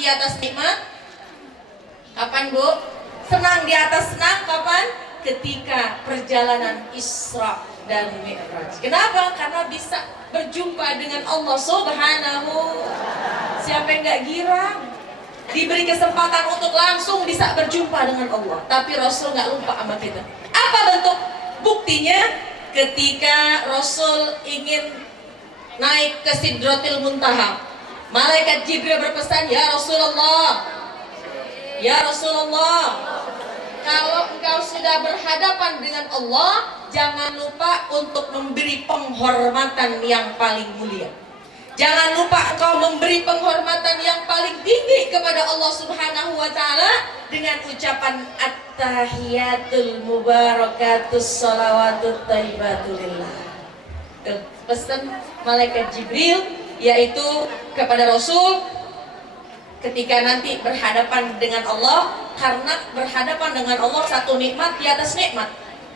di atas nikmat? Kapan Bu? Senang di atas senang kapan? Ketika perjalanan Isra dan Mi'raj. Kenapa? Karena bisa berjumpa dengan Allah Subhanahu. Siapa yang gak girang? Diberi kesempatan untuk langsung bisa berjumpa dengan Allah. Tapi Rasul gak lupa sama kita. Apa bentuk buktinya? Ketika Rasul ingin naik ke Sidratil Muntaha, malaikat Jibril berpesan, "Ya Rasulullah, ya Rasulullah, kalau engkau sudah berhadapan dengan Allah, jangan lupa untuk memberi penghormatan yang paling mulia. Jangan lupa engkau memberi penghormatan yang paling tinggi kepada Allah Subhanahu wa Ta'ala dengan ucapan at-tahiyatul mubarakatus salawatut thayyibatulillah." Pesan malaikat Jibril yaitu kepada Rasul ketika nanti berhadapan dengan Allah, karena berhadapan dengan Allah satu nikmat di atas nikmat.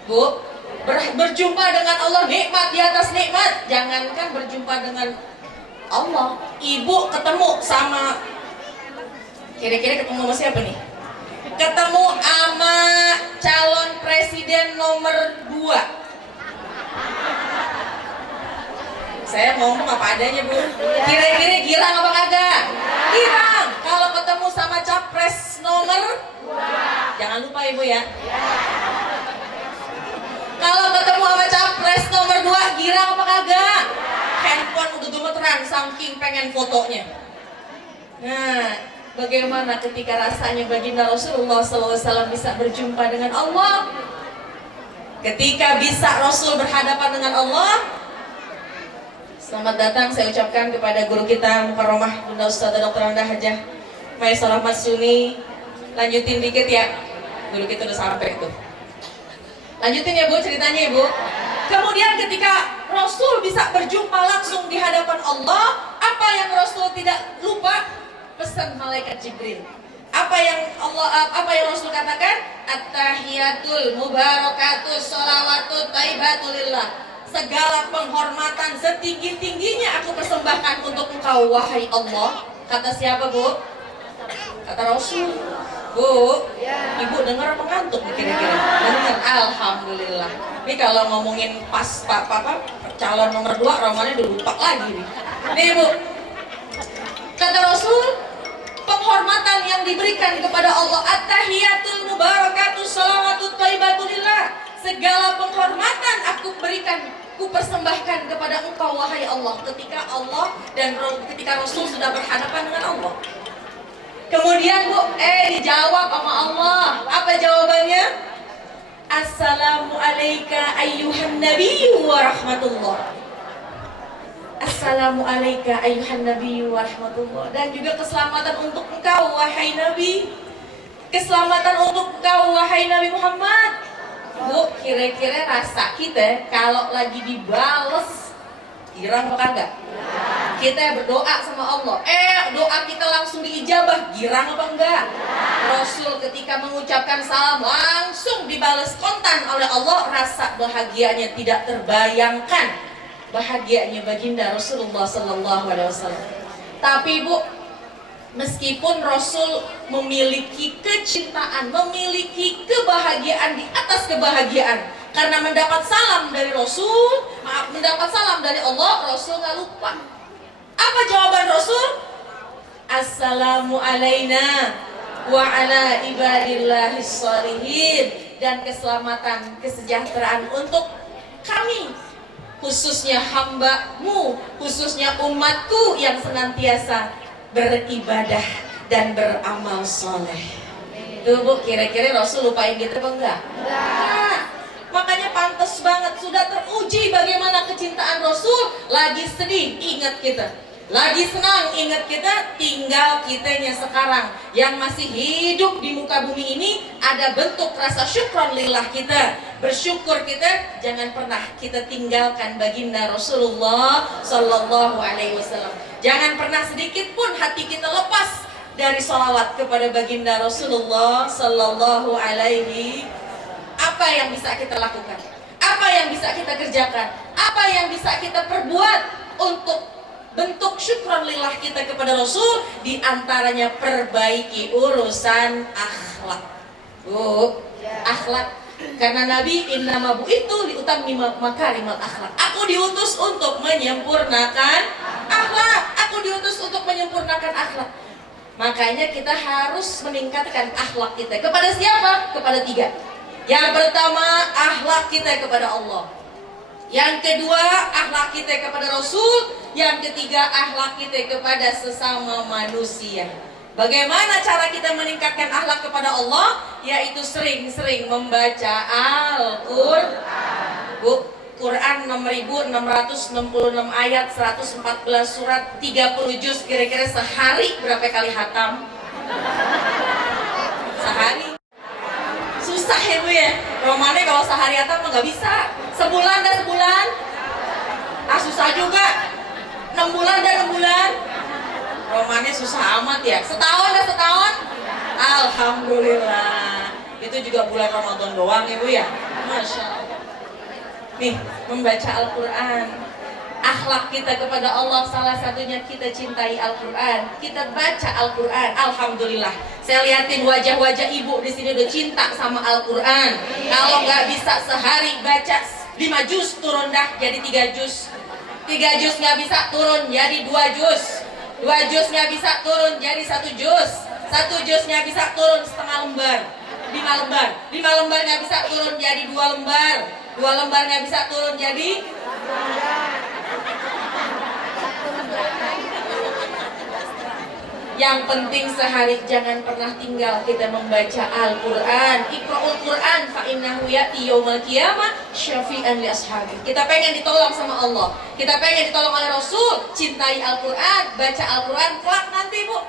Bu, berjumpa dengan Allah nikmat di atas nikmat. Jangankan berjumpa dengan Allah, ibu ketemu sama, kira-kira ketemu sama siapa nih? Ketemu sama calon presiden nomor 2. Saya ngomong apa adanya Bu. Kira-kira girang apa kagak? Girang. Kalau ketemu sama capres nomor 2, jangan lupa Ibu ya. Kalau ketemu sama capres nomor 2, girang apa kagak? Handphone udah gemeteran saking pengen fotonya. Nah, bagaimana ketika rasanya baginda Rasulullah SAW bisa berjumpa dengan Allah? Ketika bisa Rasul berhadapan dengan Allah, selamat datang saya ucapkan kepada guru kita Mukarramah Bunda Ustazah Dr. Anda Hajah Maisarah Matsuni. Lanjutin dikit ya, guru kita udah sampai itu. Lanjutin ya Bu ceritanya Ibu. Kemudian ketika Rasul bisa berjumpa langsung di hadapan Allah, apa yang Rasul tidak lupa? Pesan malaikat Jibril. Apa yang Rasul katakan? At-tahiyatul mubarakatus sholawatut thayyibatulillah. Segala penghormatan setinggi-tingginya aku persembahkan untuk engkau wahai Allah. Kata siapa Bu? Kata Rasul. Bu, Ibu dengar apa ngantuk kira-kira? Dengar, alhamdulillah. Ini kalau ngomongin pas Pak calon nomor 2, romannya udah lupa lagi nih. Nih Bu, kata Rasul, penghormatan yang diberikan kepada Allah, at-tahiyatul mubarakatus sholawatut thayyibatulillah. Segala penghormatan aku berikan, ku persembahkan kepada engkau wahai Allah. Ketika Allah dan ketika Rasul sudah berhadapan dengan Allah. Kemudian Bu, dijawab sama Allah. Apa jawabannya? Assalamu alayka ayyuhan nabiyyu wa rahmatullah. Assalamu alayka ayyuhan nabiyyu wa rahmatullah. Dan juga keselamatan untuk engkau wahai Nabi. Keselamatan untuk engkau wahai Nabi Muhammad. Bu, kira-kira rasa kita kalau lagi dibales girang apa kagak? Kita berdoa sama Allah, doa kita langsung diijabah, girang apa enggak? Rasul ketika mengucapkan salam langsung dibales kontan oleh Allah, rasa bahagianya tidak terbayangkan. Bahagianya baginda Rasulullah Sallallahu Alaihi Wasallam. Tapi Bu, meskipun Rasul memiliki kecintaan, memiliki kebahagiaan di atas kebahagiaan, karena mendapat salam dari Rasul, mendapat salam dari Allah, Rasul nggak lupa. Apa jawaban Rasul? Assalamu alayna wa ala ibadillahis shalihin. Dan keselamatan, kesejahteraan untuk kami, khususnya hamba-Mu, khususnya umatku yang senantiasa beribadah dan beramal soleh. Tuh Bu, kira-kira Rasul lupain gitu apa enggak? Enggak. Makanya pantas banget, sudah teruji bagaimana kecintaan Rasul. Lagi sedih, ingat kita. Lagi senang, ingat kita. Tinggal kitanya sekarang yang masih hidup di muka bumi ini, ada bentuk rasa syukron lillah kita. Bersyukur kita, jangan pernah kita tinggalkan baginda Rasulullah Sallallahu Alaihi Wasallam. Jangan pernah sedikit pun hati kita lepas dari sholawat kepada baginda Rasulullah Sallallahu Alaihi. Apa yang bisa kita lakukan? Apa yang bisa kita kerjakan? Apa yang bisa kita perbuat untuk bentuk syukran lillah kita kepada Rasul, diantaranya perbaiki urusan akhlak. Bu, akhlak. Karena Nabi innama bu'itsu liutammima makarimal akhlak. Aku diutus untuk menyempurnakan akhlak. Aku diutus untuk menyempurnakan akhlak. Makanya kita harus meningkatkan akhlak kita. Kepada siapa? Kepada tiga. Yang pertama, akhlak kita kepada Allah. Yang kedua, akhlak kita kepada Rasul. Yang ketiga, akhlak kita kepada sesama manusia. Bagaimana cara kita meningkatkan akhlak kepada Allah? Yaitu sering-sering membaca Al-Quran. Quran 6666 ayat, 114 surat, 30 juz. Kira-kira sehari berapa kali hatam? Sehari? Susah ya Bu ya? Romannya kalau sehari hatam mah nggak bisa. Sebulan dan sebulan? Susah juga. 6 bulan dan 6 bulan? Romannya susah amat ya. Setahun dan setahun? Alhamdulillah. Itu juga bulan Ramadan doang ya Bu ya. Masya Allah. Nih, membaca Al-Quran. Akhlak kita kepada Allah salah satunya kita cintai Al-Quran. Kita baca Al-Quran. Alhamdulillah. Saya liatin wajah-wajah ibu di sini udah cinta sama Al-Quran. Kalau nggak bisa sehari baca 5 juz, turun dah jadi 3 juz. 3 juz nggak bisa, turun jadi 2 juz. 2 juz nggak bisa, turun jadi 1 juz. 1 juz nggak bisa, turun setengah lembar. 5 lembar. 5 lembar nggak bisa, turun jadi 2 lembar. 2 lembar nggak bisa, turun jadi yang penting sehari jangan pernah tinggal kita membaca Al-Quran. Iqra'ul Quran fa innahu ya'ti yaumal qiyamah syafi'an li ashabi. Kita pengen ditolong sama Allah, kita pengen ditolong oleh Rasul. Cintai Al-Quran, baca Al-Quran. Kelak nanti Bu,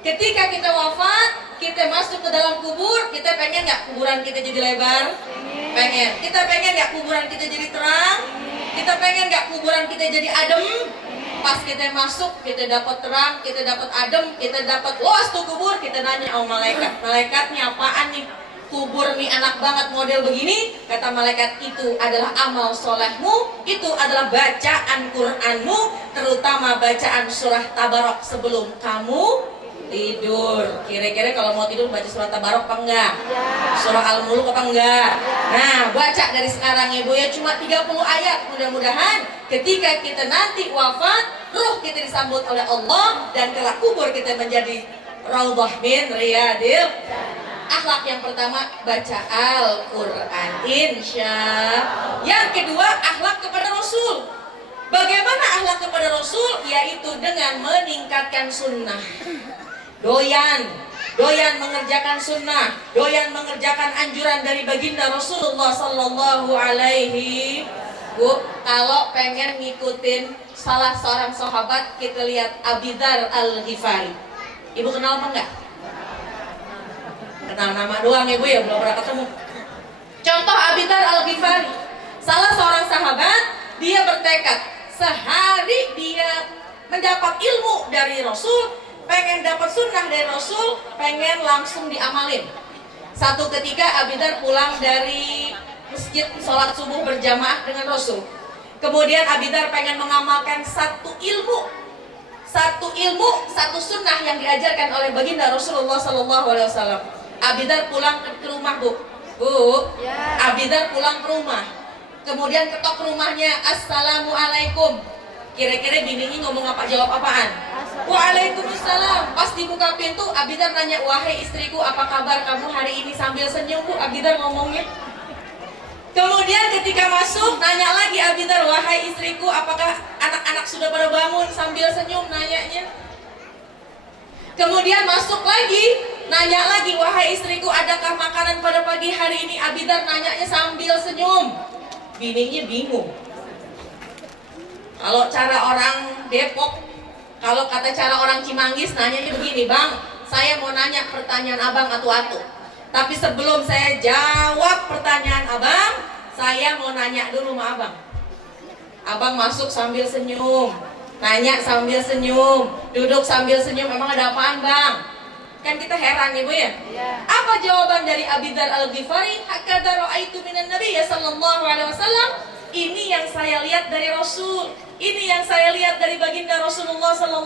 ketika kita wafat, kita masuk ke dalam kubur, kita pengen nggak kuburan kita jadi lebar? Pengen. Kita pengen nggak kuburan kita jadi terang? Kita pengen nggak kuburan kita jadi adem? Pas kita masuk, kita dapat terang, kita dapat adem, kita dapat luas tuh kubur, kita nanya sama malaikat. Malaikatnya apaan nih? Kubur nih enak banget model begini. Kata malaikat, itu adalah amal solehmu, itu adalah bacaan Qur'anmu, terutama bacaan surah Tabarok sebelum kamu tidur. Kira-kira kalau mau tidur baca surah Tabarok apa enggak? Surah Al-Mulk apa enggak? Nah, baca dari sekarang Ibu ya, cuma 30 ayat. Mudah-mudahan ketika kita nanti wafat, ruh kita disambut oleh Allah dan kelak kubur kita menjadi raudhah min riyadil. Akhlak yang pertama baca Al-Quran, insya. Yang kedua akhlak kepada Rasul. Bagaimana akhlak kepada Rasul? Yaitu dengan meningkatkan sunnah. Doyan mengerjakan sunnah, doyan mengerjakan anjuran dari baginda Rasulullah Sallallahu Alaihi. Bu, kalau pengen ngikutin salah seorang sahabat, kita lihat Abi Dzar Al-Ghifari. Ibu kenal apa enggak? Kenal nama doang Ibu ya, belum pernah ketemu. Contoh Abi Dzar Al-Ghifari, salah seorang sahabat, dia bertekad sehari dia mendapat ilmu dari Rasul, pengen dapat sunnah dari Rasul, pengen langsung diamalin. Satu ketika Abi Dzar pulang dari masjid sholat subuh berjamaah dengan Rasul. Kemudian Abi Dzar pengen mengamalkan satu ilmu, satu sunnah yang diajarkan oleh baginda Rasulullah SAW. Abi Dzar pulang ke rumah Bu. Abi Dzar pulang ke rumah. Kemudian ketok rumahnya, Assalamualaikum. Kira-kira bininya ngomong apa, jawab apaan? Waalaikumsalam. Pas dibuka pintu, Abi Dzar nanya, wahai istriku, apa kabar kamu hari ini? Sambil senyum Bu, Abi Dzar ngomongnya. Kemudian ketika masuk, nanya lagi Abi Dzar, wahai istriku, apakah anak-anak sudah pada bangun? Sambil senyum nanyanya. Kemudian masuk lagi, nanya lagi, wahai istriku, adakah makanan pada pagi hari ini? Abi Dzar nanyanya sambil senyum. Bininya bingung. Kalau cara orang Depok, kalau kata cara orang Cimanggis, nanyanya begini, Bang, saya mau nanya pertanyaan abang atu-atu. Tapi sebelum saya jawab pertanyaan abang, saya mau nanya dulu sama abang. Abang masuk sambil senyum, nanya sambil senyum, duduk sambil senyum, emang ada apaan Bang? Kan kita heran Ibu ya? Apa jawaban dari Abi Dzar Al-Ghifari? Hakadha ra'aitu minan Nabi sallallahu alaihi wasallam. Ini yang saya lihat dari Rasul. Ini yang saya lihat dari baginda Rasulullah SAW.